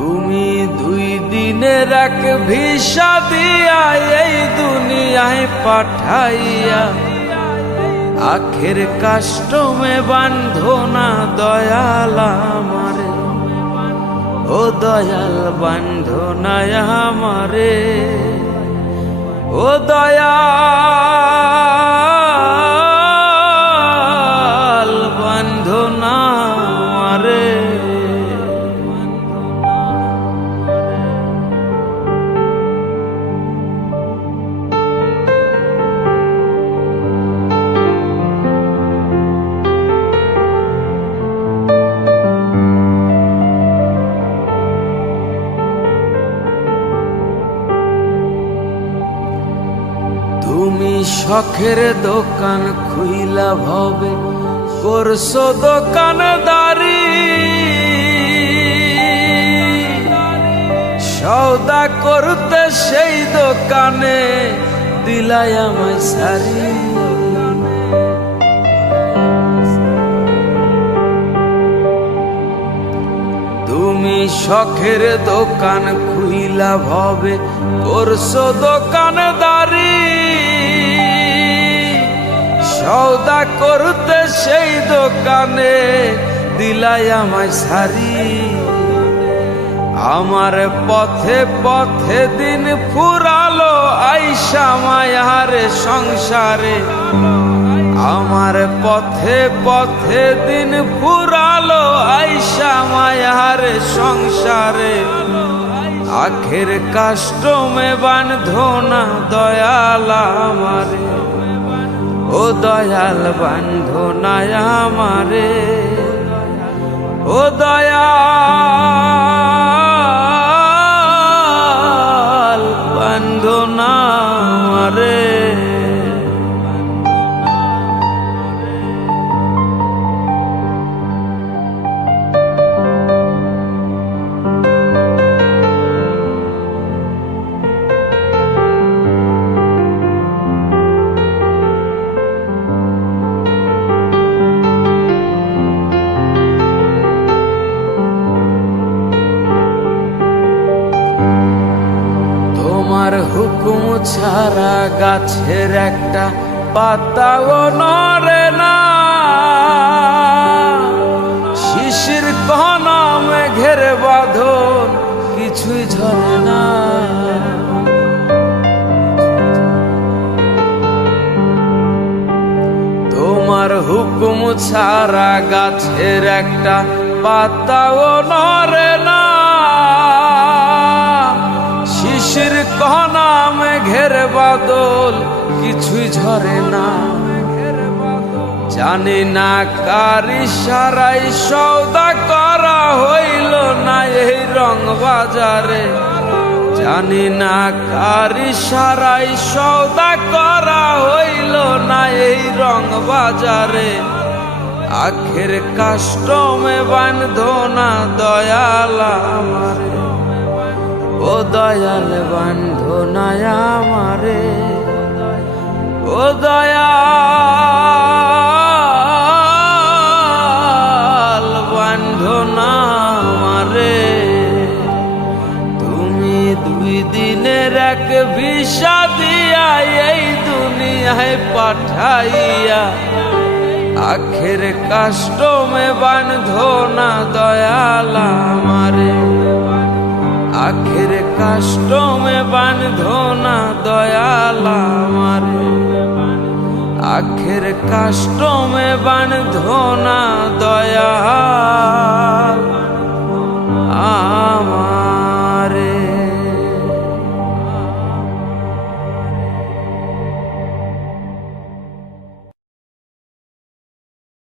তুমি 2 দিনের এক ভিসা দিয়া এই দুনিয়ায় পাঠাইয়া আখের কাস্টমে বান্ধো না দয়াল আমারে, ও দয়াল বান্ধো না আমারে, ও দয়াল বান্ধো না আমারে। তুমি শখের দোকান খুইলা ভবে করছো দোকানদারি, সওদা করতে সেই দোকানে দিলাই আমায় সারি। তুমি শখের দোকান খুইলা ভবে করছো দোকানদারি, সওদা করতে সেই দোকানে দিলাই আমায় সারি। আমার পথে পথে দিন ফুরালো আইসা মায়ার সংসারে, আমার পথে পথে দিন ফুরালো আইসা মায়ার সংসারে। আখের কাস্টমে বান্ধো না দয়াল আমারে, ও দয়াল বান্ধো না আমারে, ও দয়াল বান্ধো না আমারে। তোমার হুকুম ছাড়া গাছের একটা পাতাও নড়ে না, শিশির কণা মেঘের বাঁধন কিছুই ঝরে না। তোমার হুকুম ছাড়া গাছের একটা পাতাও নড়ে না, শিশির কণা মেঘের বাদল কিছুই ঝরে না। জানি না কার ইশারায় সওদা করা হইল না এই রং বাজারে, জানি না কার ইশারায় সওদা করা হইল না এই রং বাজারে। আখের কাস্টমে বান্ধো না দয়াল আমারে, ও দয়াল বান্ধো না আমারে, ও দয়াল বান্ধো না আমারে। তুমি 2 দিনের এক ভিসা দিয়া এই দুনিয়ায় পাঠাইয়া আখের কাস্টমে বান্ধো না দয়াল আমারে, আখের কাস্টমে বান্ধো না দয়াল আমারে, আখের কাস্টমে বান্ধো না দয়াল।